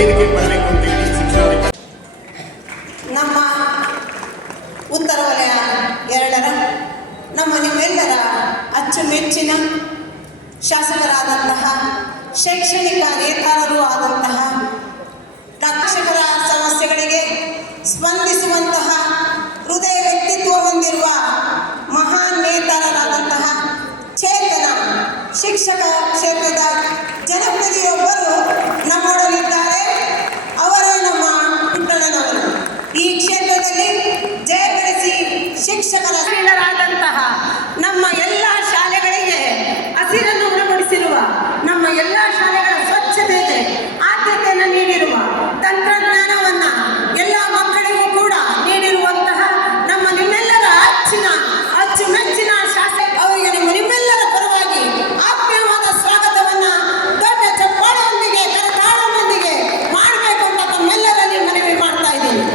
ವೇದಿಕೆ ಬರಬೇಕು ಅಂತ ಹೇಳಿ ಶಿಕ್ಷಣ ನಮ್ಮ ಉತ್ತರ ವಲಯ 2ರ ನಮ್ಮ ನಿಮ್ಮೆಲ್ಲರ ಅಚ್ಚುಮೆಚ್ಚಿನ ಶಾಸಕರಾದಂತಹ ಶೈಕ್ಷಣಿಕ ನೇತಾರರೂ ಆದಂತಹ ಶಿಕ್ಷಕರ ಸಮಸ್ಯೆಗಳಿಗೆ ಸ್ಪಂದಿಸುವಂತಹ ಹೃದಯ ವ್ಯಕ್ತಿತ್ವ ಹೊಂದಿರುವ ಮಹಾನ್ ನೇತಾರರಾದಂತಹ ಚೇತನ ಶಿಕ್ಷಕ ಕ್ಷೇತ್ರದ ಜನಪ್ರತಿಯೊಬ್ಬರು ನಮ್ಮೊಡನಿದ್ದಾರೆ. ಅವರೇ ನಮ್ಮ ಪುಟ್ಟಣ್ಣನವರು. ಈ ಕ್ಷೇತ್ರದಲ್ಲಿ ಜಯಗಳಿಸಿ ಶಿಕ್ಷಕರ ಶ್ರೀಲರಾದಂತಹ ನಮ್ಮ ಎಲ್ಲ ಶಾಲೆಗಳಿಗೆ ಹಸಿರನ್ನು ಉಣಬಡಿಸಿರುವ, ನಮ್ಮ ಎಲ್ಲ ಶಾಲೆಗಳ ಸ್ವಚ್ಛತೆಗೆ ಆದ್ಯತೆಯನ್ನು ನೀಡಿರುವ, ತಂತ್ರಜ್ಞಾನವನ್ನು ಎಲ್ಲ ಮಕ್ಕಳಿಗೂ ಕೂಡ ನೀಡಿರುವಂತಹ ನಮ್ಮ ನಿಮ್ಮೆಲ್ಲರ ಅಚ್ಚುಮೆಚ್ಚಿನ ಶಾಸಕ ಅವರಿಗೆ ನಿಮ್ಮೆಲ್ಲರ ಪರವಾಗಿ ಆತ್ಮೀಯವಾದ ಸ್ವಾಗತವನ್ನು ದೊಡ್ಡ ಚಪ್ಪಾಳೆಯೊಂದಿಗೆ ಕರತಾಳದೊಂದಿಗೆ ಮಾಡಬೇಕು ಅಂತ ತಮ್ಮೆಲ್ಲರಲ್ಲಿ ಮನವಿ ಮಾಡ್ತಾ ಇದ್ದೀನಿ.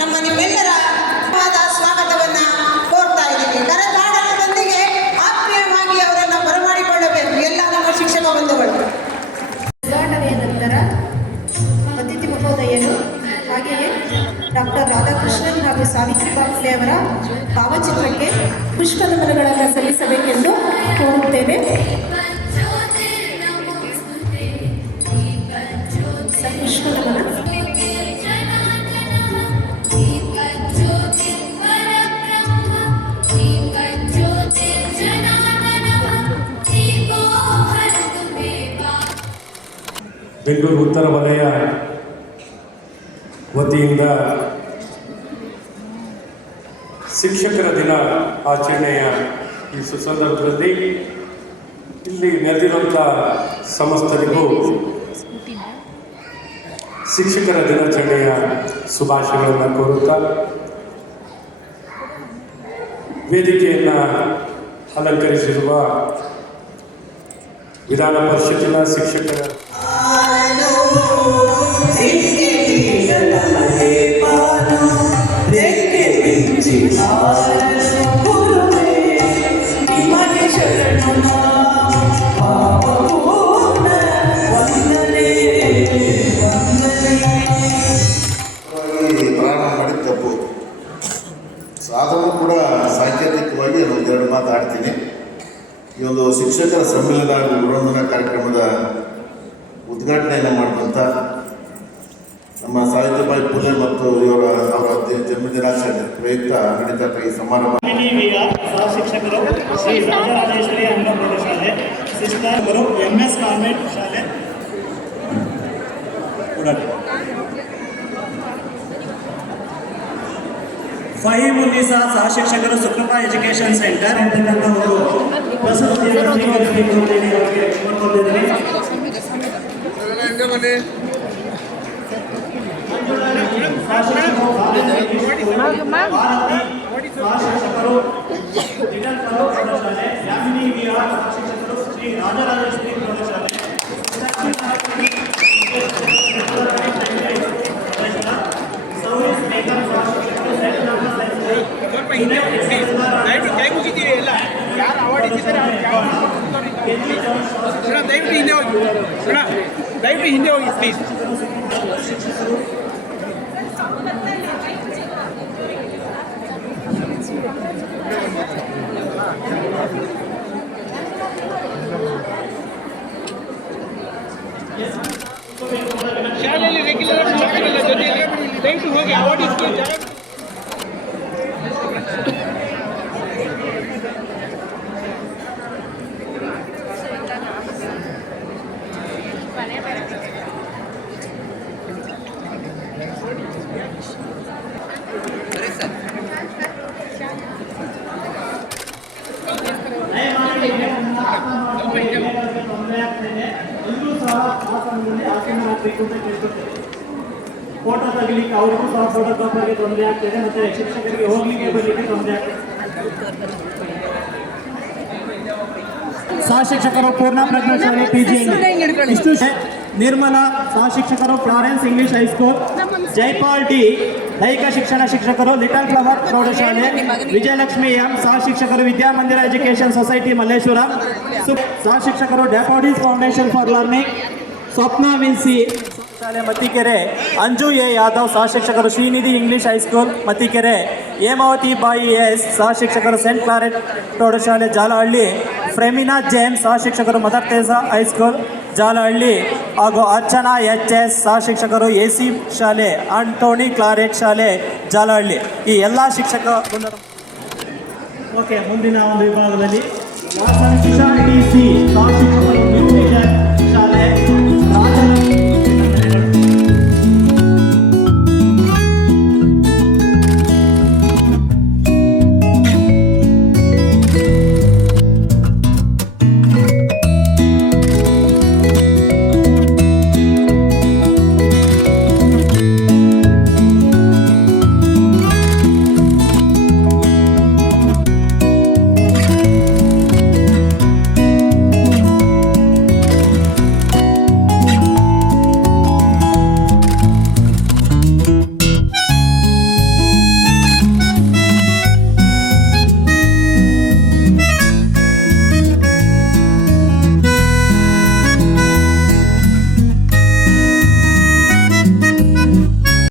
ನಮ್ಮ ನಿಮ್ಮೆಲ್ಲರ ಸ್ವಾಗತವನ್ನು ಕೋರ್ತಾ ಇದ್ದೀವಿ. ಕರತಾಡನದೊಂದಿಗೆ ಆತ್ಮೀಯವಾಗಿ ಅವರನ್ನು ಬರಮಾಡಿಕೊಳ್ಳಬೇಕು ಎಲ್ಲ ನಮ್ಮ ಶಿಕ್ಷಕ ಬಂಧುಗಳು. ಉದ್ಘಾಟನೆಯ ನಂತರ ಅತಿಥಿ ಮಹೋದಯರು ಹಾಗೆಯೇ ಡಾಕ್ಟರ್ ರಾಧಾಕೃಷ್ಣನ್ ಹಾಗೂ ಸಾವಿತ್ರಿಬಾಯಿ ಅವರ ಭಾವಚಿತ್ರಕ್ಕೆ ಪುಷ್ಪನಮನಗಳನ್ನು ಸಲ್ಲಿಸಬೇಕೆಂದು ಕೋರುತ್ತೇವೆ. ಪುಷ್ಪನಮನ. ಬೆಂಗಳೂರು ಉತ್ತರ ವಲಯ ವತಿಯಿಂದ ಶಿಕ್ಷಕರ ದಿನ ಆಚರಣೆಯ ಈ ಸುಸಂದರ್ಭದಲ್ಲಿ ಇಲ್ಲಿ ನೆರೆದಿರುವಂಥ ಸಮಸ್ತರಿಗೂ ಶಿಕ್ಷಕರ ದಿನಾಚರಣೆಯ ಶುಭಾಶಯಗಳನ್ನು ಕೋರುತ್ತಾ ವೇದಿಕೆಯನ್ನು ಅಲಂಕರಿಸಿರುವ ವಿಧಾನ ಪರಿಷತ್ತಿನ ಶಿಕ್ಷಕರ ಪ್ರಾರಂಭ ಮಾಡಿದ ತಪ್ಪು. ಆದರೂ ಕೂಡ ಸಾಂಕೇತಿಕವಾಗಿ ಒಂದೆರಡು ಮಾತಾಡ್ತೀನಿ. ಈ ಒಂದು ಶಿಕ್ಷಕರ ಸಮ್ಮೇಳನ ವಿವರಣಾ ಕಾರ್ಯಕ್ರಮದ ಉದ್ಘಾಟನೆಯನ್ನು ಮಾಡಿದಂಥ ನಮ್ಮ ಸಾವಿತ್ರಿಬಾಯಿ ಫುಲೆ ಮತ್ತು ಅವರ ಜನ್ಮದಿನಾಚರಣೆ ಪ್ರಯುಕ್ತ ನಡೀತಕ್ಕ ಈ ಸಮಾರಂಭ ಸಹ ಶಿಕ್ಷಕರು ಶ್ರೀ ರಾಜರಾಜೇಶ್ವರಿ ಅಂಗಡಿ ಪ್ರೌಢಶಾಲೆ, ಸಿಸ್ಟರ್ಗಳು MS ಕಾನ್ವೆಂಟ್ ಶಾಲೆ ಉಡಾಟೆ, ಫಹೀಮ್ ಉನ್ನೀಸಾ ಸಹ ಶಿಕ್ಷಕರು ಸುಕೃಪಾ ಎಜುಕೇಷನ್ ಸೆಂಟರ್ ಎಂಬತಕ್ಕಂಥ ಒಂದು ಪ್ರಶಸ್ತಿಯನ್ನು ಸ್ವೀಕರಿಸಬೇಕು ಅಂತೇಳಿ ಅವರಿಗೆ ಕೋರ್ಕೊಂಡಿದ್ದೀನಿ. ಶಿಕ್ಷಕರು ಪ್ರೌಢಶಾಲೆ, ಯಾಮಿನಿ ವಿಆರ್ ಶಿಕ್ಷಕರು ಶ್ರೀ ರಾಜರಾಜೇಶ್ವರಿ ಪ್ರೌಢಶಾಲೆ, ಸೌರೀಸ್ ಮೇಘಂ ಶಿಕ್ಷಕರು ಸೈನ್ಸ್ ದಯವಿಟ್ಟು ಹಿಂದೆ ಹೋಗಿ ಪ್ಲೀಸ್. ಶಾಲೆಯಲ್ಲಿ ರೆಗ್ಯುಲರ್ ಜೊತೆಯಲ್ಲಿ ದಯವಿಟ್ಟು ಹೋಗಿ ಅವಾರ್ಡ್ ಇಸ್ಕೊಂಡು ಫೋಟೋ ತೆಗಿಲಿಕ್ಕೆ ಅವ್ರಿಗೂ ಸಹ ಫೋಟೋಗ್ರಾಫರ್ಗೆ ತೊಂದರೆ ಆಗ್ತದೆ, ಮತ್ತೆ ಶಿಕ್ಷಕರಿಗೆ ಹೋಗ್ಲಿಕ್ಕೆ ಬರಲಿಕ್ಕೆ ತೊಂದರೆ ಆಗ್ತದೆ. ಸಹ ಶಿಕ್ಷಕರು ಪೂರ್ಣ ಪ್ರಜ್ಞಾ ಶಾಲೆ PG ಇಷ್ಟು ನಿರ್ಮಲಾ ಸಹ ಶಿಕ್ಷಕರು Florence English high school. Jaipal D ದೈಹಿಕ ಶಿಕ್ಷಣ ಶಿಕ್ಷಕರು ಲಿಟಲ್ ಫ್ಲವರ್ ಪ್ರೌಢಶಾಲೆ. ವಿಜಯಲಕ್ಷ್ಮಿ ಎಂ ಸಹ ಶಿಕ್ಷಕರು ವಿದ್ಯಾಮಂದಿರ ಎಜುಕೇಷನ್ ಸೊಸೈಟಿ ಮಲ್ಲೇಶ್ವರಂ. ಸಹ ಶಿಕ್ಷಕರು daffodils foundation for learning. Swapna Vinci ಶಾಲೆ ಮತ್ತಿಕೆರೆ. ಅಂಜು ಎ ಯಾದವ್ ಸಹ ಶಿಕ್ಷಕರು Shrinidhi English high school Mattikere. Hemavathi Bai S ಸಹ ಶಿಕ್ಷಕರು ಸೆಂಟ್ ಕ್ಲಾರೆಟ್ ಪ್ರೌಢಶಾಲೆ ಜಾಲಹಳ್ಳಿ. ಫ್ರೆಮಿನಾ ಜೇಮ್ಸ್ ಸಹ ಶಿಕ್ಷಕರು ಮದರ್ ತೆರೇಸಾ ಹೈಸ್ಕೂಲ್ ಜಾಲಹಳ್ಳಿ ಹಾಗೂ ಅರ್ಚನಾ HS ಸಹ ಶಿಕ್ಷಕರು AC ಶಾಲೆ ಆಂಟೋನಿ ಕ್ಲಾರೆಟ್ ಶಾಲೆ ಜಾಲಹಳ್ಳಿ. ಈ ಎಲ್ಲ ಶಿಕ್ಷಕ ಓಕೆ ಮುಂದಿನ ಒಂದು ವಿಭಾಗದಲ್ಲಿ DC ಸಹ ಶಿಕ್ಷಕರು